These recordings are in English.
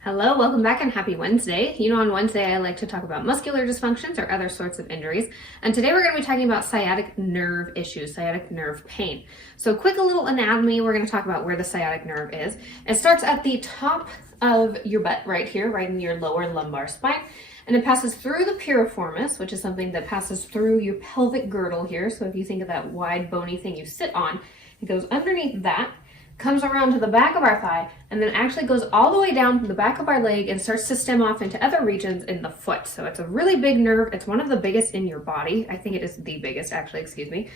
Hello, welcome back and happy Wednesday. You know, on Wednesday I like to talk about muscular dysfunctions or other sorts of injuries. And today we're going to be talking about sciatic nerve issues, sciatic nerve pain. So quick little anatomy, we're going to talk about where the sciatic nerve is. It starts at the top of your butt right here, right in your lower lumbar spine. And it passes through the piriformis, which is something that passes through your pelvic girdle here. So if you think of that wide bony thing you sit on, it goes underneath that, comes around to the back of our thigh, and then actually goes all the way down the back of our leg and starts to stem off into other regions in the foot. So it's a really big nerve. It's one of the biggest in your body. I think it is the biggest, actually, excuse me.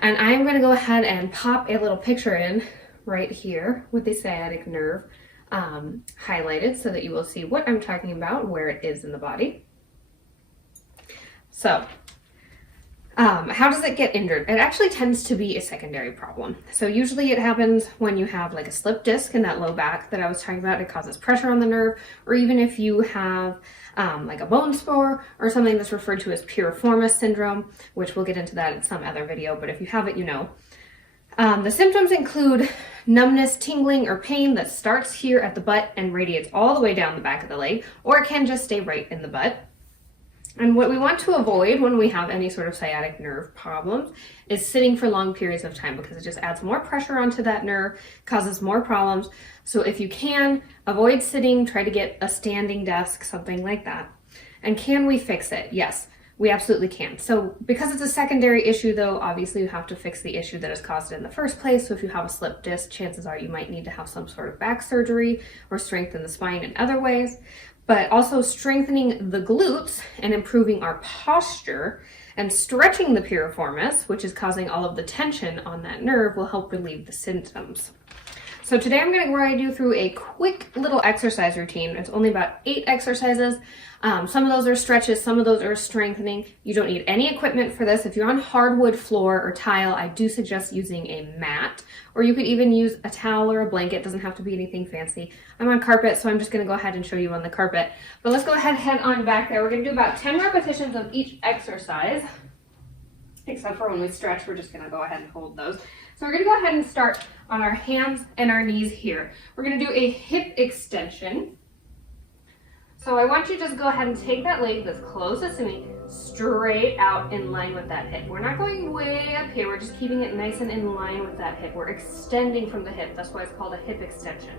And I'm going to go ahead and pop a little picture in right here with the sciatic nerve highlighted so that you will see what I'm talking about, where it is in the body. So how does it get injured? It actually tends to be a secondary problem. So usually it happens when you have like a slip disc in that low back that I was talking about. It causes pressure on the nerve, or even if you have like a bone spur or something that's referred to as piriformis syndrome, which we'll get into that in some other video, but if you have it, you know. The symptoms include numbness, tingling, or pain that starts here at the butt and radiates all the way down the back of the leg, or it can just stay right in the butt. And what we want to avoid when we have any sort of sciatic nerve problems is sitting for long periods of time, because it just adds more pressure onto that nerve, causes more problems. So if you can, avoid sitting, try to get a standing desk, something like that. And can we fix it? Yes, we absolutely can. So because it's a secondary issue though, obviously you have to fix the issue that has caused it in the first place. So if you have a slip disc, chances are you might need to have some sort of back surgery or strengthen the spine in other ways. But also strengthening the glutes and improving our posture and stretching the piriformis, which is causing all of the tension on that nerve, will help relieve the symptoms. So today I'm going to ride you through a quick little exercise routine. It's only about 8 exercises. Some of those are stretches, some of those are strengthening. You don't need any equipment for this. If you're on hardwood floor or tile, I do suggest using a mat, or you could even use a towel or a blanket. It doesn't have to be anything fancy. I'm on carpet, so I'm just going to go ahead and show you on the carpet. But let's go ahead and head on back there. We're going to do about 10 repetitions of each exercise, except for when we stretch, we're just going to go ahead and hold those. So we're going to go ahead and start on our hands and our knees here. We're going to do a hip extension. So I want you to just go ahead and take that leg that's closest to me straight out in line with that hip. We're not going way up here. We're just keeping it nice and in line with that hip. We're extending from the hip. That's why it's called a hip extension.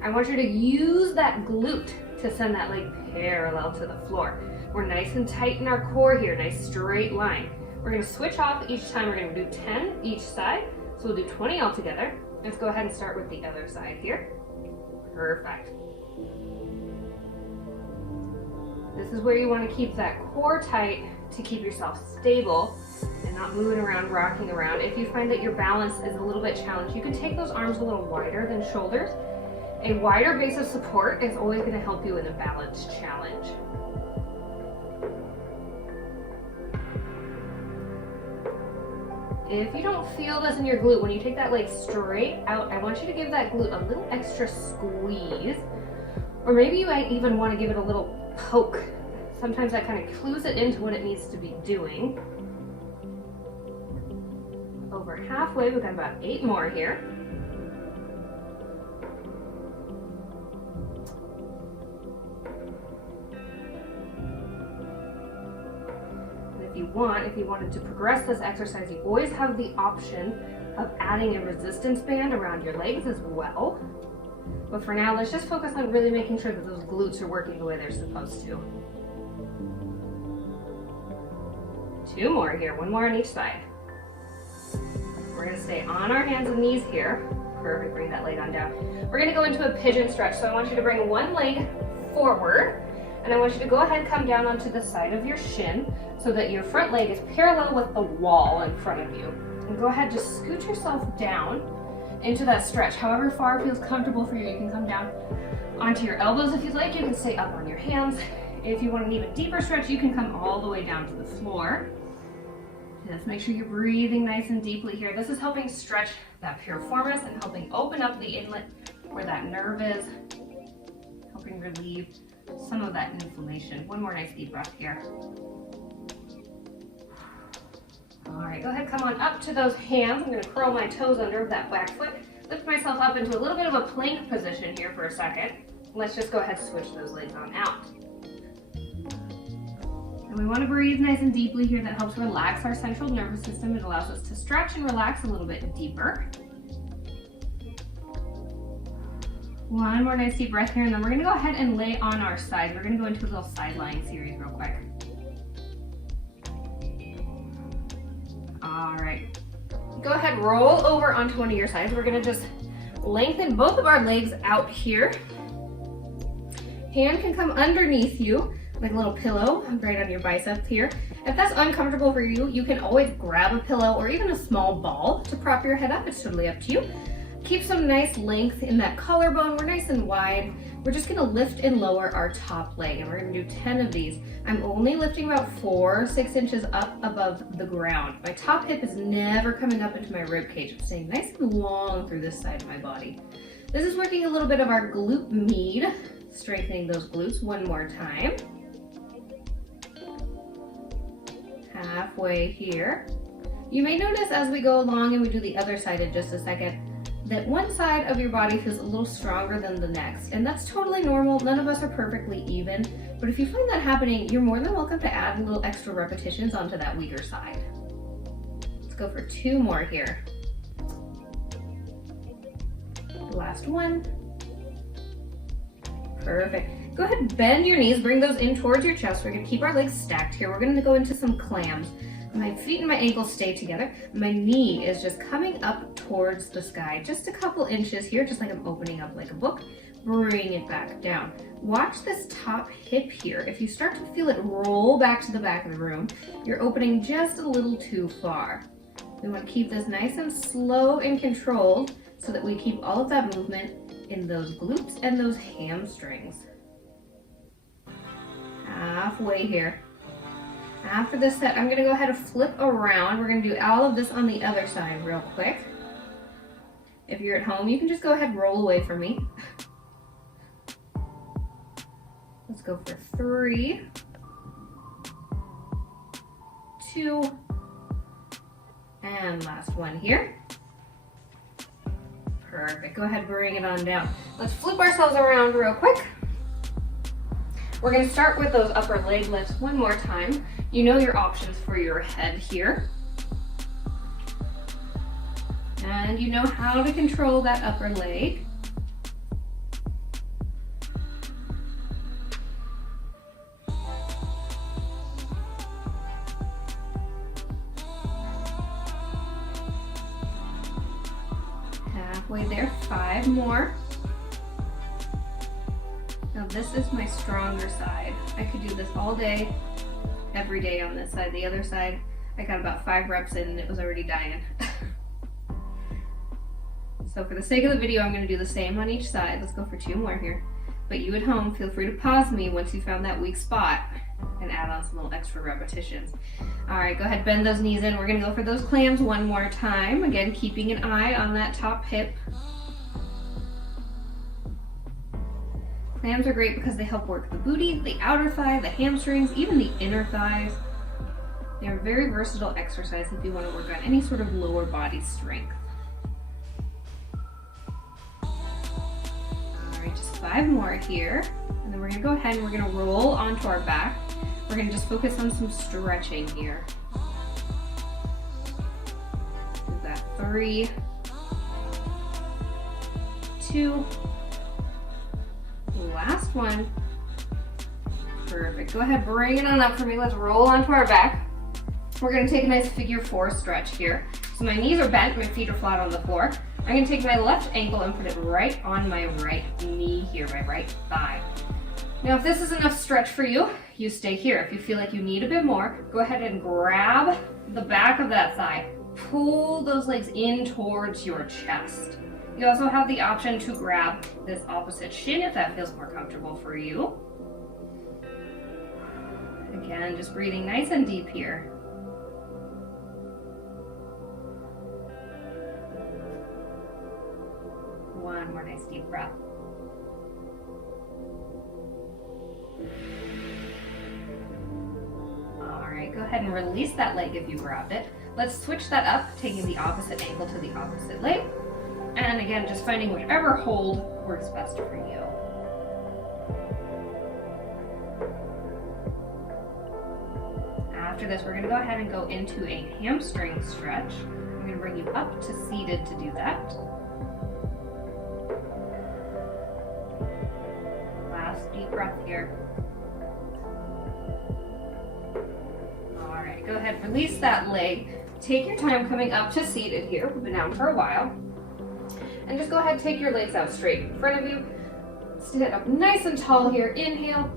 I want you to use that glute to send that leg parallel to the floor. We're nice and tight in our core here, nice straight line. We're going to switch off each time. We're going to do 10 each side. So we'll do 20 all together. Let's go ahead and start with the other side here. Perfect. This is where you want to keep that core tight to keep yourself stable and not moving around, rocking around. If you find that your balance is a little bit challenged, you can take those arms a little wider than shoulders. A wider base of support is always going to help you in a balance challenge. If you don't feel this in your glute, when you take that leg straight out, I want you to give that glute a little extra squeeze. Or maybe you might even want to give it a little poke. Sometimes that kind of clues it into what it needs to be doing. Over halfway, we've got about 8 more here. If you wanted to progress this exercise, you always have the option of adding a resistance band around your legs as well. But for now, let's just focus on really making sure that those glutes are working the way they're supposed to. 2 more here, 1 more on each side. We're going to stay on our hands and knees here. Perfect, bring that leg on down. We're going to go into a pigeon stretch. So I want you to bring one leg forward, and I want you to go ahead and come down onto the side of your shin so that your front leg is parallel with the wall in front of you. And go ahead, just scoot yourself down into that stretch. However far it feels comfortable for you, you can come down onto your elbows if you'd like. You can stay up on your hands. If you want an even deeper stretch, you can come all the way down to the floor. Just make sure you're breathing nice and deeply here. This is helping stretch that piriformis and helping open up the inlet where that nerve is, helping relieve some of that inflammation. 1 more nice deep breath here. All right, go ahead, come on up to those hands. I'm going to curl my toes under that back foot, lift myself up into a little bit of a plank position here for a second. let's just go ahead and switch those legs on out. And we want to breathe nice and deeply here. That helps relax our central nervous system. It allows us to stretch and relax a little bit deeper. One more nice deep breath here, and then we're gonna go ahead and lay on our side. We're gonna go into a little side lying series real quick. All right. Go ahead, roll over onto one of your sides. We're gonna just lengthen both of our legs out here. Hand can come underneath you, like a little pillow, right on your bicep here. If that's uncomfortable for you, you can always grab a pillow or even a small ball to prop your head up. It's totally up to you. Keep some nice length in that collarbone. We're nice and wide. We're just gonna lift and lower our top leg, and we're gonna do 10 of these. I'm only lifting about 4 or 6 inches up above the ground. My top hip is never coming up into my rib cage. It's staying nice and long through this side of my body. This is working a little bit of our glute med, strengthening those glutes. One more time. Halfway here. You may notice as we go along and we do the other side in just a second, that one side of your body feels a little stronger than the next, and that's totally normal. None of us are perfectly even, but if you find that happening, you're more than welcome to add a little extra repetitions onto that weaker side. Let's go for 2 more here. Last one. Perfect. Go ahead and bend your knees, bring those in towards your chest. We're gonna keep our legs stacked here. We're gonna go into some clams. My feet and my ankles stay together. My knee is just coming up towards the sky, just a couple inches here, just like I'm opening up like a book. Bring it back down. Watch this top hip here. If you start to feel it roll back to the back of the room, you're opening just a little too far. We want to keep this nice and slow and controlled so that we keep all of that movement in those glutes and those hamstrings. Halfway here. After this set, I'm gonna go ahead and flip around. We're gonna do all of this on the other side real quick. If you're at home, you can just go ahead and roll away from me. Let's go for 3, 2, and last one here. Perfect, go ahead, bring it on down. Let's flip ourselves around real quick. We're gonna start with those upper leg lifts one more time. You know your options for your head here. And you know how to control that upper leg. Halfway there, 5 more. Now this is my stronger side. I could do this all day, every day on this side. The other side, I got about 5 reps in and it was already dying. So for the sake of the video, I'm gonna do the same on each side. Let's go for 2 more here. But you at home, feel free to pause me once you found that weak spot and add on some little extra repetitions. All right, go ahead, bend those knees in. We're gonna go for those clams one more time. Again, keeping an eye on that top hip. Clams are great because they help work the booty, the outer thigh, the hamstrings, even the inner thighs. They're a very versatile exercise if you want to work on any sort of lower body strength. All right, just 5 more here. And then we're gonna go ahead and we're gonna roll onto our back. We're gonna just focus on some stretching here. Do that 3, 2, last one. Perfect. Go ahead, bring it on up for me. Let's roll onto our back. We're gonna take a nice figure 4 stretch here. So my knees are bent, my feet are flat on the floor. I'm gonna take my left ankle and put it right on my right knee here, my right thigh. Now if this is enough stretch for you, you stay here. If you feel like you need a bit more, go ahead and grab the back of that thigh. Pull those legs in towards your chest. You also have the option to grab this opposite shin if that feels more comfortable for you. Again, just breathing nice and deep here. One more nice deep breath. All right, go ahead and release that leg if you grabbed it. Let's switch that up, taking the opposite ankle to the opposite leg. And again, just finding whichever hold works best for you. after this, we're gonna go ahead and go into a hamstring stretch. I'm gonna bring you up to seated to do that. Last deep breath here. All right, go ahead, release that leg. Take your time coming up to seated here. We've been down for a while. And just go ahead, take your legs out straight in front of you. Stand up nice and tall here. Inhale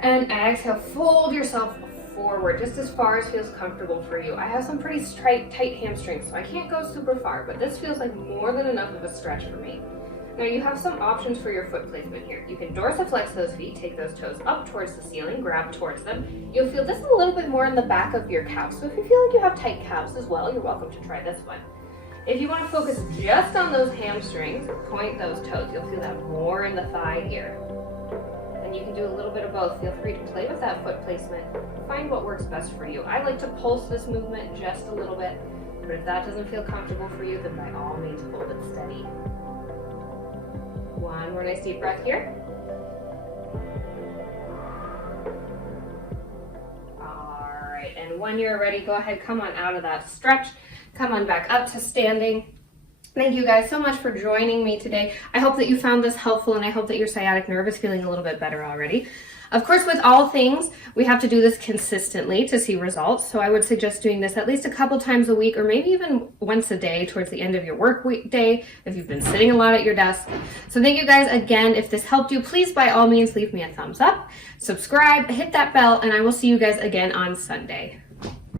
and exhale. Fold yourself forward just as far as feels comfortable for you. I have some pretty tight hamstrings, so I can't go super far, but this feels like more than enough of a stretch for me. Now you have some options for your foot placement here. You can dorsiflex those feet, take those toes up towards the ceiling, grab towards them. You'll feel this a little bit more in the back of your calves. So if you feel like you have tight calves as well, you're welcome to try this one. If you want to focus just on those hamstrings, point those toes. You'll feel that more in the thigh here. And you can do a little bit of both. Feel free to play with that foot placement. Find what works best for you. I like to pulse this movement just a little bit, but if that doesn't feel comfortable for you, then by all means hold it steady. One more nice deep breath here. All right, and when you're ready, go ahead, come on out of that stretch. Come on back up to standing. Thank you guys so much for joining me today. I hope that you found this helpful, and I hope that your sciatic nerve is feeling a little bit better already. Of course, with all things, we have to do this consistently to see results. So I would suggest doing this at least a couple times a week, or maybe even once a day towards the end of your work week day, if you've been sitting a lot at your desk. So thank you guys again. If this helped you, please by all means leave me a thumbs up, subscribe, hit that bell, and I will see you guys again on Sunday.